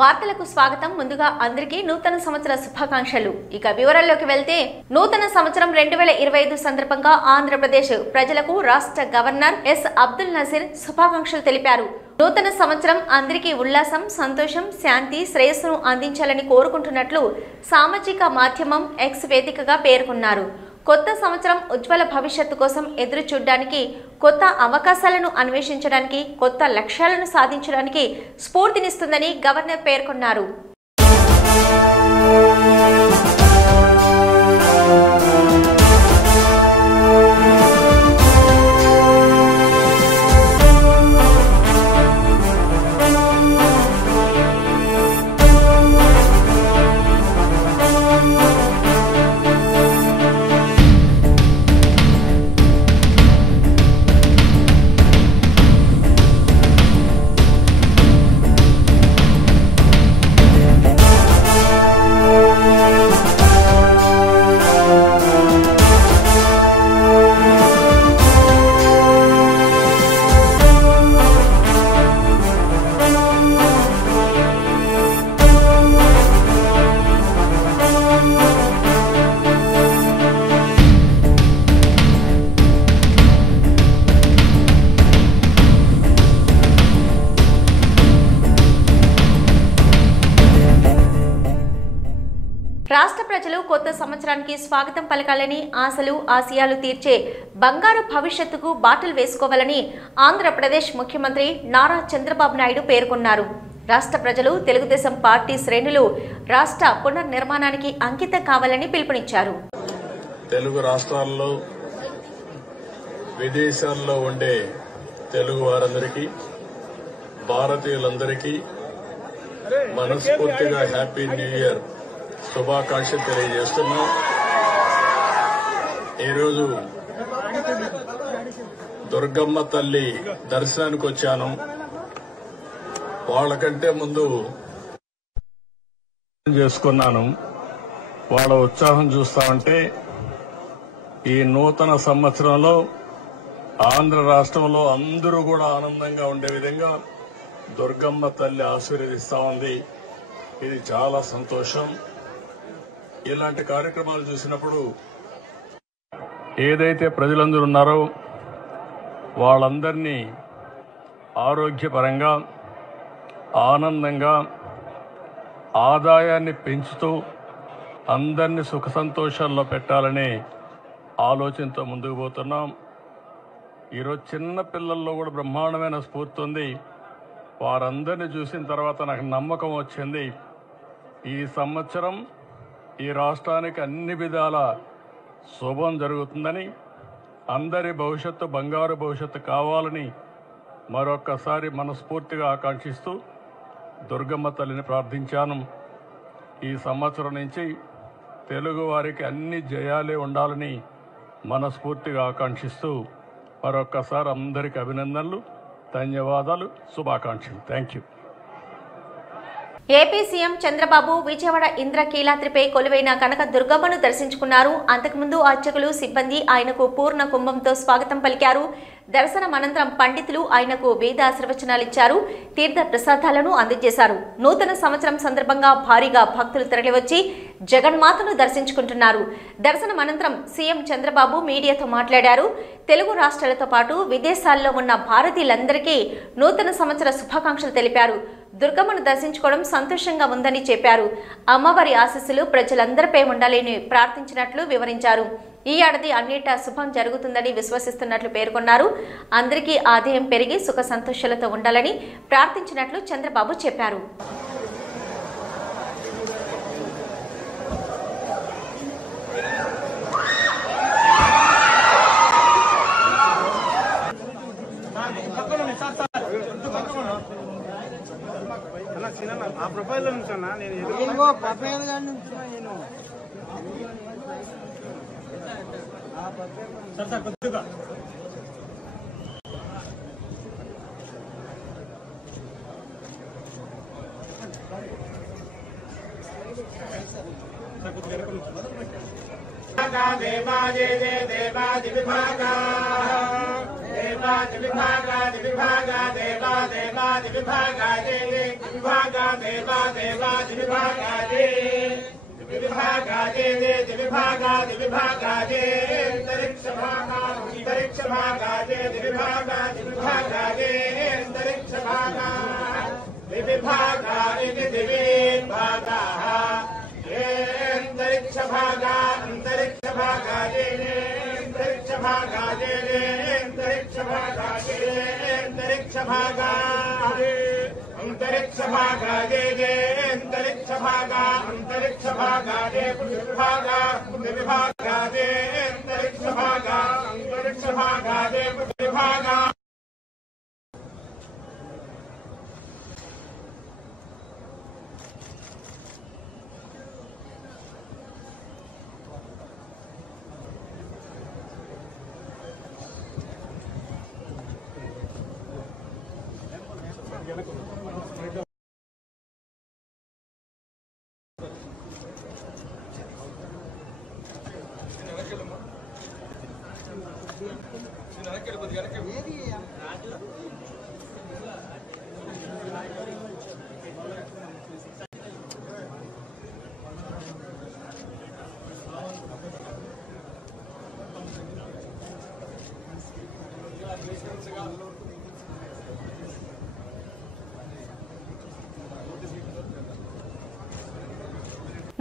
వార్తలకు స్వాగతం. ముందుగా అందరికీ నూతన సంవత్సర శుభాకాంక్షలు. ఇక వివరాల్లోకి వెళ్తే, నూతన సంవత్సరం 2025 సందర్భంగా ఆంధ్రప్రదేశ్ ప్రజలకు రాష్ట్ర గవర్నర్ ఎస్ అబ్దుల్ నజీర్ శుభాకాంక్షలు తెలిపారు. నూతన సంవత్సరం అందరికీ ఉల్లాసం, సంతోషం, శాంతి, శ్రేయస్సును అందించాలని కోరుకుంటున్నట్లు సామాజిక మాధ్యమం ఎక్స్ వేదికగా పేర్కొన్నారు. కొత్త సంవత్సరం ఉజ్వల భవిష్యత్తు కోసం ఎదురు చూడడానికి, కొత్త అవకాశాలను అన్వేషించడానికి, కొత్త లక్ష్యాలను సాధించడానికి స్ఫూర్తినిస్తుందని గవర్నర్ పేర్కొన్నారు. రాష్ట్ర ప్రజలు కొత్త సంవత్సరానికి స్వాగతం పలకాలని, ఆశలు ఆశయాలు తీర్చే బంగారు భవిష్యత్తుకు బాటలు వేసుకోవాలని ఆంధ్రప్రదేశ్ ముఖ్యమంత్రి నారా చంద్రబాబు నాయుడు పేర్కొన్నారు. రాష్ట్ర ప్రజలు, తెలుగుదేశం పార్టీ శ్రేణులు రాష్ట్ర పునర్నిర్మాణానికి అంకితం కావాలని పిలుపునిచ్చారు. తెలుగు రాష్ట్రాల్లో, విదేశాల్లో ఉండే తెలుగు వారందరికీ, భారతీయులందరికీ మనస్ఫూర్తిగా హ్యాపీ న్యూ ఇయర్ శుభాకాంక్షలు తెలియజేస్తున్నాం. ఈరోజు దుర్గమ్మ తల్లి దర్శనానికి వచ్చాను. వాళ్ళకంటే ముందు చేసుకున్నాను. వాళ్ళ ఉత్సాహం చూస్తామంటే ఈ నూతన సంవత్సరంలో ఆంధ్ర రాష్ట్రంలో అందరూ కూడా ఆనందంగా ఉండే విధంగా దుర్గమ్మ తల్లి ఆశీర్వదిస్తా ఉంది. ఇది చాలా సంతోషం. ఇలాంటి కార్యక్రమాలు చూసినప్పుడు ఏదైతే ప్రజలందరూ ఉన్నారో వాళ్ళందరినీ ఆరోగ్యపరంగా, ఆనందంగా, ఆదాయాన్ని పెంచుతూ అందరినీ సుఖ సంతోషాల్లో పెట్టాలనే ఆలోచనతో ముందుకు పోతున్నాం. ఈరోజు చిన్న పిల్లల్లో కూడా బ్రహ్మాండమైన స్ఫూర్తి ఉంది. వారందరినీ చూసిన తర్వాత నాకు నమ్మకం వచ్చింది, ఈ సంవత్సరం ఈ రాష్ట్రానికి అన్ని విధాల శుభం జరుగుతుందని, అందరి భవిష్యత్తు బంగారు భవిష్యత్తు కావాలని మరొక్కసారి మనస్ఫూర్తిగా ఆకాంక్షిస్తూ దుర్గమ్మ తల్లిని ప్రార్థించాను. ఈ సంవత్సరం నుంచి తెలుగు వారికి అన్ని జయాలే ఉండాలని మనస్ఫూర్తిగా ఆకాంక్షిస్తూ మరొక్కసారి అందరికీ అభినందనలు, ధన్యవాదాలు, శుభాకాంక్షలు. Thank you. AP CM Chandrababu Vijayawada ఇంద్రకీలాద్రిపై కొలువైన కనక దుర్గమ్మను దర్శించుకున్నారు. అంతకుముందు అర్చకులు, సిబ్బంది ఆయనకు పూర్ణ కుంభంతో స్వాగతం పలికారు. దర్శనం అనంతరం పండితులు ఆయనకు వేద ఆశీర్వచనాలిచ్చారు, తీర్థ ప్రసాదాలను అందజేశారు. నూతన సంవత్సరం సందర్భంగా భారీగా భక్తులు తరలివచ్చి జగన్మాతను దర్శించుకుంటున్నారు. దర్శనం అనంతరం సీఎం చంద్రబాబు మీడియాతో మాట్లాడారు. తెలుగు రాష్ట్రాలతో పాటు విదేశాల్లో ఉన్న భారతీయులందరికీ నూతన సంవత్సర శుభాకాంక్షలు తెలిపారు. దుర్గమ్మను దర్శించుకోవడం సంతోషంగా ఉందని చెప్పారు. అమ్మవారి ఆశీస్సులు ప్రజలందరిపై ఉండాలని ప్రార్థించినట్లు వివరించారు. ఈ ఏడాది అన్నిటా శుభం జరుగుతుందని విశ్వసిస్తున్నట్లు పేర్కొన్నారు. అందరికీ ఆదాయం పెరిగి సుఖ సంతోషాలతో ఉండాలని ప్రార్థించినట్లు చంద్రబాబు చెప్పారు. ఆ ప్రొఫైల్ నుంచి నేను ప్రొఫైల్ నేను సార్ కొద్దిగా దేవాది విభాగా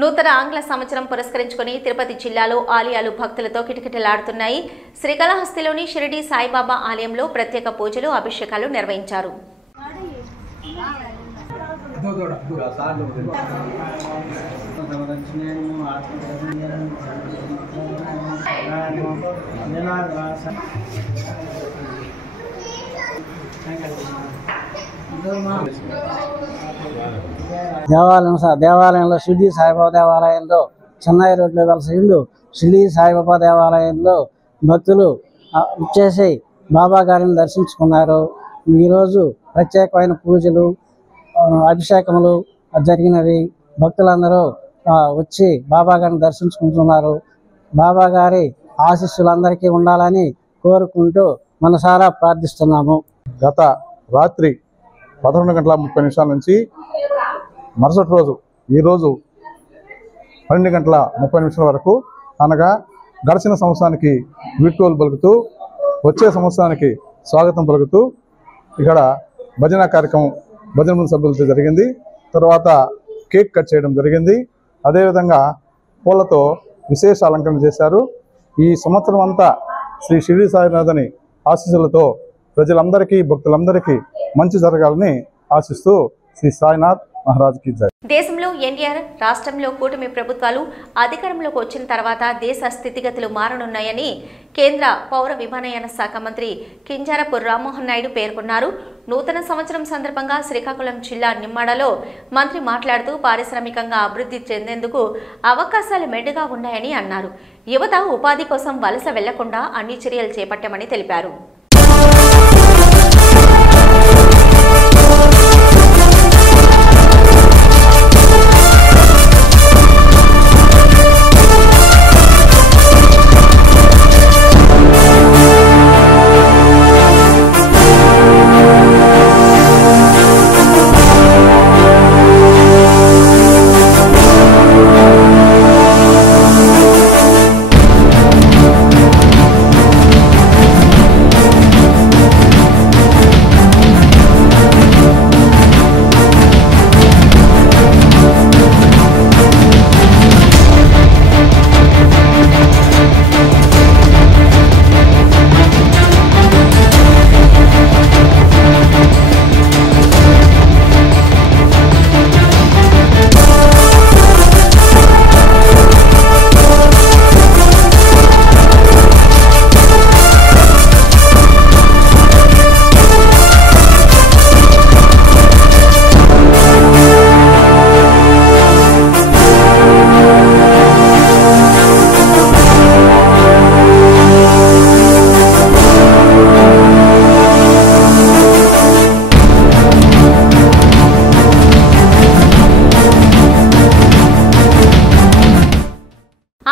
నూతన ఆంగ్ల సంవత్సరం పురస్కరించుకుని తిరుపతి జిల్లాలో ఆలయాలు భక్తులతో కిటకిటలాడుతున్నాయి. శ్రీకాళహస్తిలోని షిరిడి సాయిబాబా ఆలయంలో ప్రత్యేక పూజలు, అభిషేకాలు నిర్వహించారు. దేవాలయంలో షిరిడి సాయిబాబా దేవాలయంలో చెన్నై రోడ్లో కలిసి షిరిడి సాయిబాబా దేవాలయంలో భక్తులు వచ్చేసి బాబా గారిని దర్శించుకున్నారు. ఈరోజు ప్రత్యేకమైన పూజలు, అభిషేకములు జరిగినవి. భక్తులందరూ వచ్చి బాబా గారిని దర్శించుకుంటున్నారు. బాబా గారి ఆశీస్సులందరికీ ఉండాలని కోరుకుంటూ మనసారా ప్రార్థిస్తున్నాము. గత రాత్రి 11:30 నుంచి మరుసటి రోజు ఈరోజు 12:30 వరకు, అనగా గడిచిన సంవత్సరానికి వీడ్కోలు పలుకుతూ వచ్చే సంవత్సరానికి స్వాగతం పలుకుతూ ఇక్కడ భజన కార్యక్రమం భజన బృంద సభ్యులతో జరిగింది. తర్వాత కేక్ కట్ చేయడం జరిగింది. అదేవిధంగా పూలతో విశేష అలంకరణ చేశారు. ఈ సంవత్సరం అంతా శ్రీ షిరిడి సాయినాథుని ఆశీస్సులతో ప్రజలందరికీ, భక్తులందరికీ మంచి జరగాలని ఆశిస్తూ శ్రీ సాయినాథ్ మహారాజ్కి జై. దేశంలో ఎన్డీఆర్, రాష్ట్రంలో కూటమి ప్రభుత్వాలు అధికారంలోకి వచ్చిన తర్వాత దేశ స్థితిగతులు మారనున్నాయని కేంద్ర పౌర విమానయాన శాఖ మంత్రి కింజరాపు రామ్మోహన్ నాయుడు పేర్కొన్నారు. నూతన సంవత్సరం సందర్భంగా శ్రీకాకుళం జిల్లా నిమ్మాడలో మంత్రి మాట్లాడుతూ పారిశ్రామికంగా అభివృద్ధి చెందేందుకు అవకాశాలు మెండుగా ఉన్నాయని అన్నారు. యువత ఉపాధి కోసం వలస వెళ్లకుండా అన్ని చర్యలు చేపట్టామని తెలిపారు.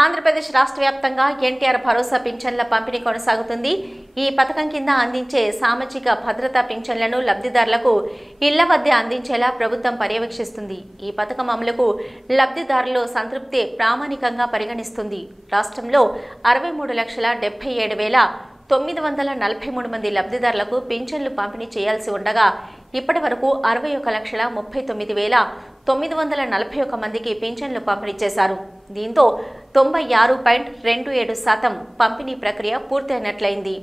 ఆంధ్రప్రదేశ్ రాష్ట్ర వ్యాప్తంగా ఎన్టీఆర్ భరోసా పింఛన్ల పంపిణీ కొనసాగుతుంది. ఈ పథకం కింద అందించే సామాజిక భద్రతా పింఛన్లను లబ్ధిదారులకు ఇళ్ల వద్దే అందించేలా ప్రభుత్వం పర్యవేక్షిస్తుంది. ఈ పథకం అమలుకు లబ్ధిదారులు సంతృప్తి ప్రామాణికంగా పరిగణిస్తుంది. రాష్ట్రంలో 63,77,943 మంది లబ్ధిదారులకు పింఛన్లు పంపిణీ చేయాల్సి ఉండగా ఇప్పటి వరకు 61,39,941 మందికి పింఛన్లు పంపిణీ చేశారు. దీంతో 96.27% పంపిణీ ప్రక్రియ పూర్తయినట్లయింది.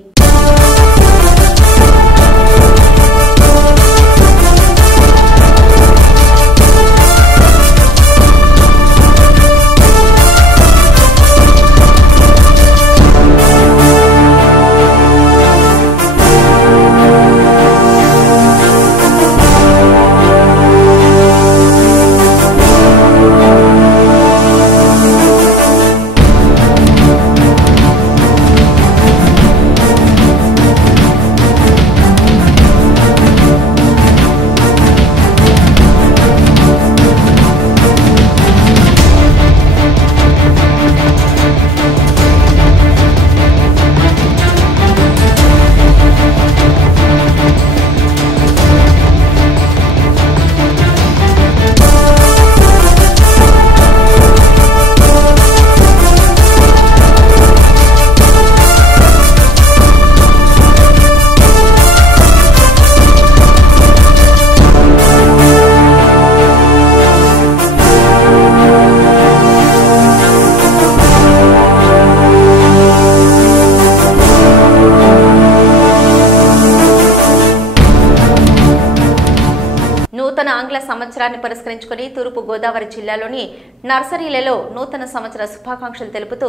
నూతన ఆంగ్ల సంవత్సరాన్ని పురస్కరించుకుని తూర్పు గోదావరి జిల్లాలోని నర్సరీలలో నూతన సంవత్సర శుభాకాంక్షలు తెలుపుతూ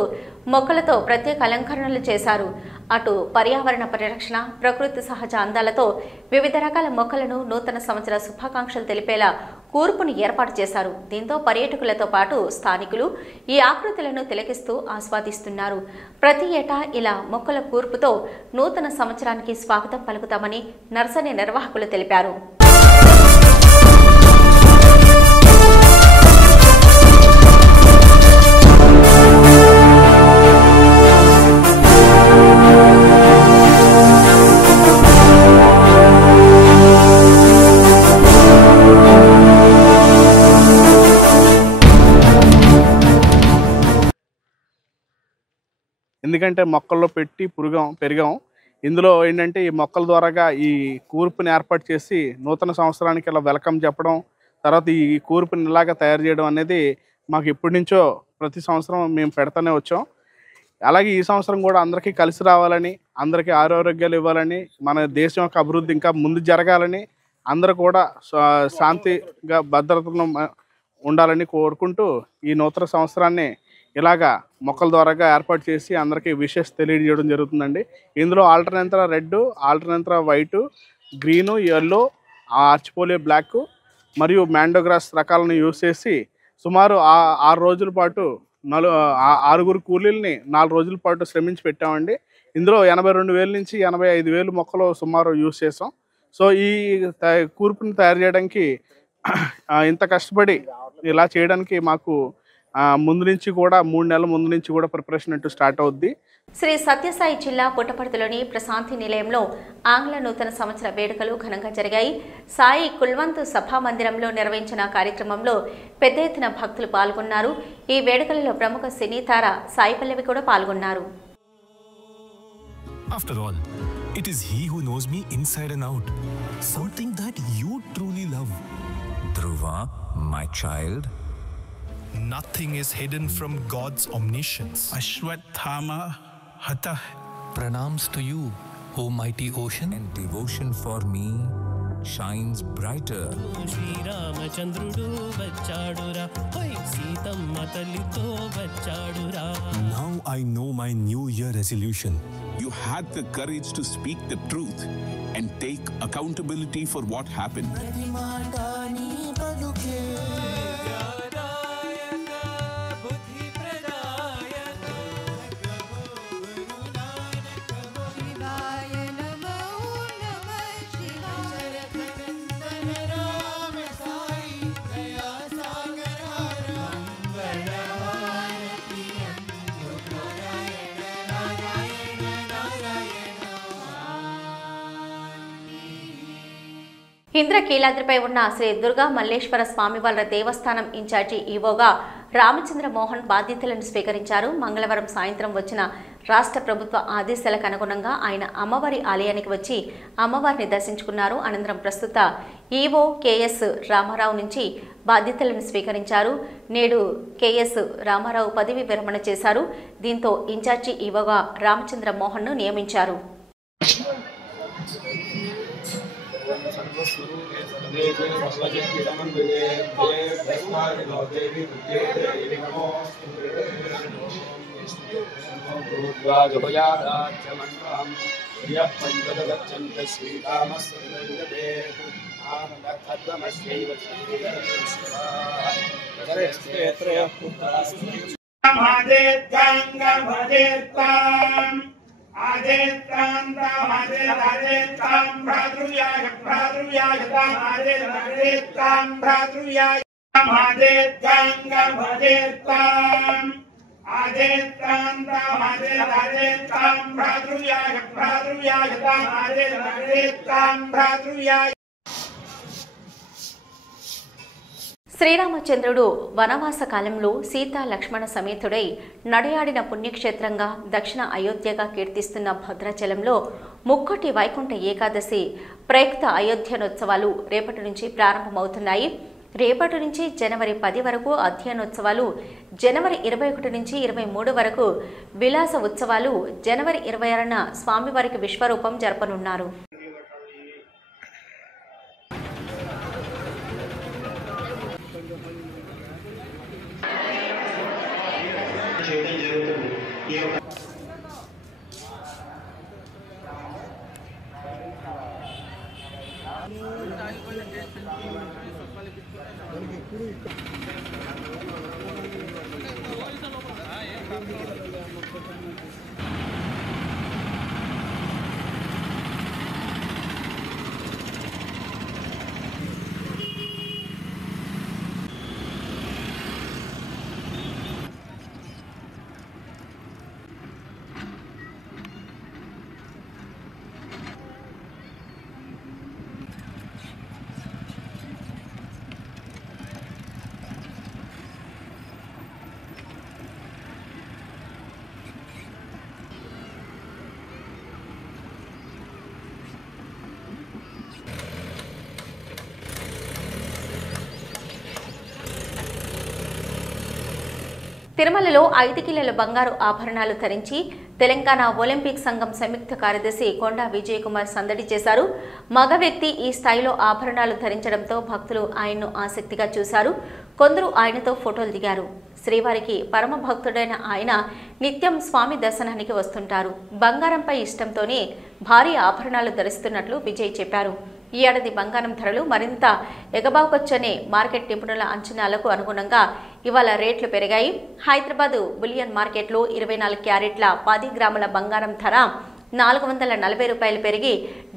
మొక్కలతో ప్రత్యేక అలంకరణలు చేశారు. అటు పర్యావరణ పరిరక్షణ, ప్రకృతి సహజ అందాలతో వివిధ రకాల మొక్కలను నూతన సంవత్సర శుభాకాంక్షలు తెలిపేలా కూర్పును ఏర్పాటు చేశారు. దీంతో పర్యాటకులతో పాటు స్థానికులు ఈ ఆకృతులను తిలకిస్తూ ఆస్వాదిస్తున్నారు. ప్రతి ఏటా ఇలా మొక్కల కూర్పుతో నూతన సంవత్సరానికి స్వాగతం పలుకుతామని నర్సరీ నిర్వాహకులు తెలిపారు. ఎందుకంటే మొక్కల్లో పెట్టి పెరిగాం. ఇందులో ఏంటంటే ఈ మొక్కల ద్వారాగా ఈ కూర్పుని ఏర్పాటు చేసి నూతన సంవత్సరానికి ఇలా వెల్కమ్ చెప్పడం, తర్వాత ఈ కూర్పుని ఇలాగా తయారు చేయడం అనేది మాకు ఎప్పటి నుంచో ప్రతి సంవత్సరం మేము పెడతానే వచ్చాం. అలాగే ఈ సంవత్సరం కూడా అందరికీ కలిసి రావాలని, అందరికీ ఆరోగ్యాలు ఇవ్వాలని, మన దేశం యొక్క అభివృద్ధి ఇంకా ముందు జరగాలని, అందరూ కూడా శాంతిగా భద్రతను ఉండాలని కోరుకుంటూ ఈ నూతన సంవత్సరాన్ని ఇలాగా మొక్కల ద్వారాగా ఏర్పాటు చేసి అందరికీ విషెస్ తెలియజేయడం జరుగుతుందండి. ఇందులో alternanthera red, alternanthera white, green, yellow, ఆర్చిపోలియో బ్లాక్ మరియు మ్యాండోగ్రాస్ రకాలను యూజ్ చేసి సుమారు 6 రోజుల పాటు 6 కూలీలని 4 రోజుల పాటు శ్రమించి పెట్టామండి. ఇందులో 82,000 నుంచి 85,000 మొక్కలు సుమారు యూజ్ చేసాం. సో ఈ కూర్పుని తయారు చేయడానికి ఇంత కష్టపడి ఇలా చేయడానికి మాకు ముందు నుంచి కూడా 3 నెలల ముందు నుంచి కూడా ప్రిపరేషన్ అంటూ స్టార్ట్ అవుద్ది. శ్రీ సత్యసాయి జిల్లా పుట్టపర్తిలోని ప్రశాంతి నిలయంలో ఆంగ్ల నూతన సంవత్సర వేడుకలు ఘనంగా జరిగాయి. సాయి కుల్వంత్ సభా మందిరంలో నిర్వహించిన కార్యక్రమంలో పెద్ద ఎత్తున భక్తులు పాల్గొన్నారు. ఈ వేడుకలలో ప్రముఖ సినీ తార సాయి పల్లవి కూడా పాల్గొన్నారు. After all, it is he who knows me inside and out. Something that you truly love. Dhruva, my child. Nothing is hidden from God's omniscience. Ashwathama Hatha. Pranams to you, O mighty ocean. And devotion for me shines brighter. Shri Ramachandrudu vachadura, hoy Sitamma tallito vachadura. Now I know my new year resolution. You had the courage to speak the truth and take accountability for what happened. ఇంద్రకీలాద్రిపై ఉన్న శ్రీ దుర్గా మల్లేశ్వర స్వామివార్ల దేవస్థానం incharge ఈవోగా Ramachandra Mohan బాధ్యతలను స్వీకరించారు. మంగళవారం సాయంత్రం వచ్చిన రాష్ట్ర ప్రభుత్వ ఆదేశాలకు అనుగుణంగా ఆయన అమ్మవారి ఆలయానికి వచ్చి అమ్మవారిని దర్శించుకున్నారు. అనంతరం ప్రస్తుత ఈవో కేఎస్ రామారావు నుంచి బాధ్యతలను స్వీకరించారు. నేడు కేఎస్ రామారావు పదవి విరమణ చేశారు. దీంతో ఇన్ఛార్జి ఈవోగా రామచంద్ర మోహన్ను నియమించారు. శ్రీరామచంద్రుడు వనవాస కాలంలో సీతా లక్ష్మణ సమేతుడై నడయాడిన పుణ్యక్షేత్రంగా దక్షిణ అయోధ్యగా కీర్తిస్తున్న భద్రాచలంలో ముక్కోటి వైకుంఠ ఏకాదశి ప్రయుక్త అయోధ్యనోత్సవాలు రేపటి నుంచి ప్రారంభమవుతున్నాయి. రేపటి నుంచి జనవరి 10 వరకు అధ్యయనోత్సవాలు, జనవరి 21 నుంచి 23 వరకు విలాస ఉత్సవాలు, జనవరి 26న స్వామివారికి విశ్వరూపం జరపనున్నారు. తిరుమలలో 5 కిలోల బంగారు ఆభరణాలు ధరించి తెలంగాణ ఒలింపిక్ సంఘం సంయుక్త కార్యదర్శి కొండా విజయ్ కుమార్ సందడి చేశారు. మగ వ్యక్తి ఈ స్థాయిలో ఆభరణాలు ధరించడంతో భక్తులు ఆయన్ను ఆసక్తిగా చూశారు. కొందరు ఆయనతో ఫోటోలు దిగారు. శ్రీవారికి పరమ భక్తుడైన ఆయన నిత్యం స్వామి దర్శనానికి వస్తుంటారు. బంగారంపై ఇష్టంతోనే భారీ ఆభరణాలు ధరిస్తున్నట్లు విజయ్ చెప్పారు. ఈ ఏడాది బంగారం ధరలు మరింత ఎగబాకొచ్చనే మార్కెట్ నిపుణుల అంచనాలకు అనుగుణంగా ఇవాళ రేట్లు పెరిగాయి. హైదరాబాద్ బులియన్ మార్కెట్లో 24 క్యారెట్ల 10 గ్రాముల బంగారం ధర 440 రూపాయలు పెరిగి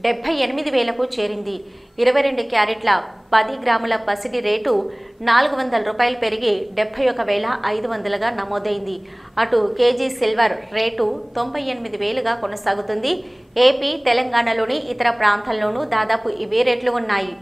78,000కు చేరింది. 22 క్యారెట్ల 10 గ్రాముల పసిడి రేటు 400 రూపాయలు పెరిగి 71,500గా నమోదైంది. అటు కేజీ సిల్వర్ రేటు 98,000గా కొనసాగుతుంది. ఏపీ, తెలంగాణలోని ఇతర ప్రాంతాల్లోనూ దాదాపు ఇవే రేట్లు ఉన్నాయి.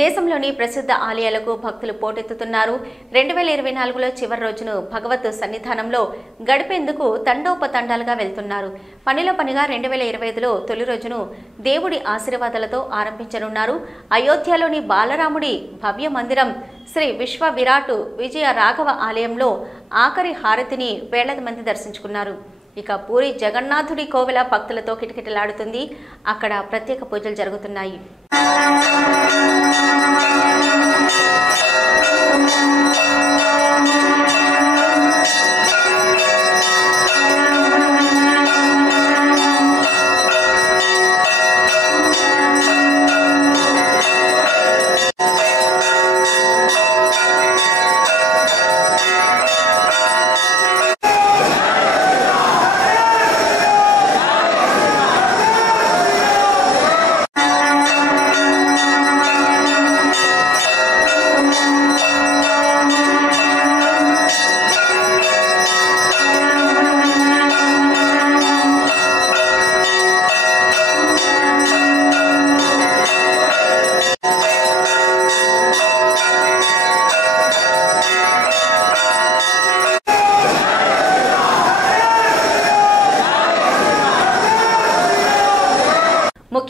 దేశంలోని ప్రసిద్ధ ఆలయాలకు భక్తులు పోటెత్తుతున్నారు. 2024లో చివరి రోజును భగవత్ సన్నిధానంలో గడిపేందుకు తండోపతండాలుగా వెళ్తున్నారు. పనిలో పనిగా 2025లో తొలి రోజును దేవుడి ఆశీర్వాదాలతో ఆరంభించనున్నారు. అయోధ్యలోని బాలరాముడి భవ్య మందిరం శ్రీ విశ్వ విరాట్ విజయ రాఘవ ఆలయంలో ఆఖరి హారతిని వేలాది మంది దర్శించుకున్నారు. ఇక పూరి జగన్నాథుడి కోవెల భక్తులతో కిటకిటలాడుతుంది. అక్కడ ప్రత్యేక పూజలు జరుగుతున్నాయి.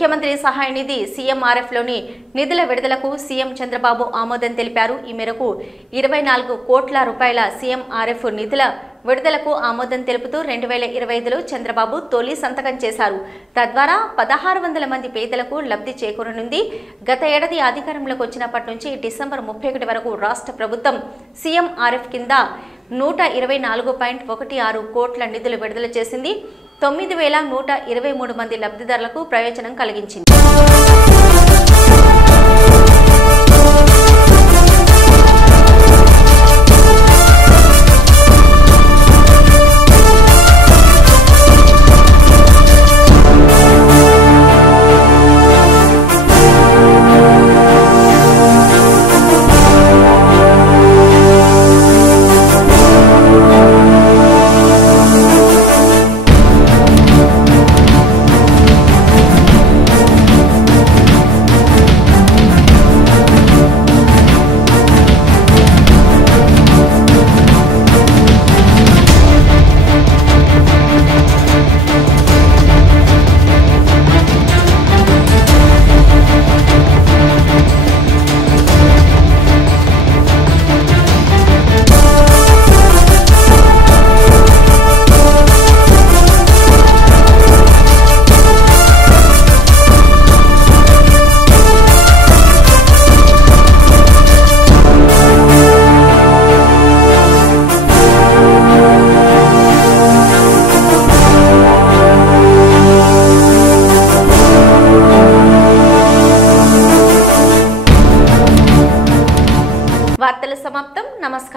ముఖ్యమంత్రి సహాయ నిధి సీఎంఆర్ఎఫ్లోని నిధుల విడుదలకు సీఎం చంద్రబాబు ఆమోదం తెలిపారు. ఈ మేరకు 24 కోట్ల రూపాయల సీఎంఆర్ఎఫ్ నిధుల విడుదలకు ఆమోదం తెలుపుతూ 2025లో చంద్రబాబు తొలి సంతకం చేశారు. తద్వారా 1600 మంది పేదలకు లబ్ధి చేకూరనుంది. గత ఏడాది అధికారంలోకి వచ్చినప్పటి నుంచి డిసెంబర్ 31 వరకు రాష్ట్ర ప్రభుత్వం సీఎంఆర్ఎఫ్ కింద 124.16 కోట్ల నిధులు విడుదల చేసింది. 9123 మంది లబ్ధిదారులకు ప్రయోజనం కలిగించింది.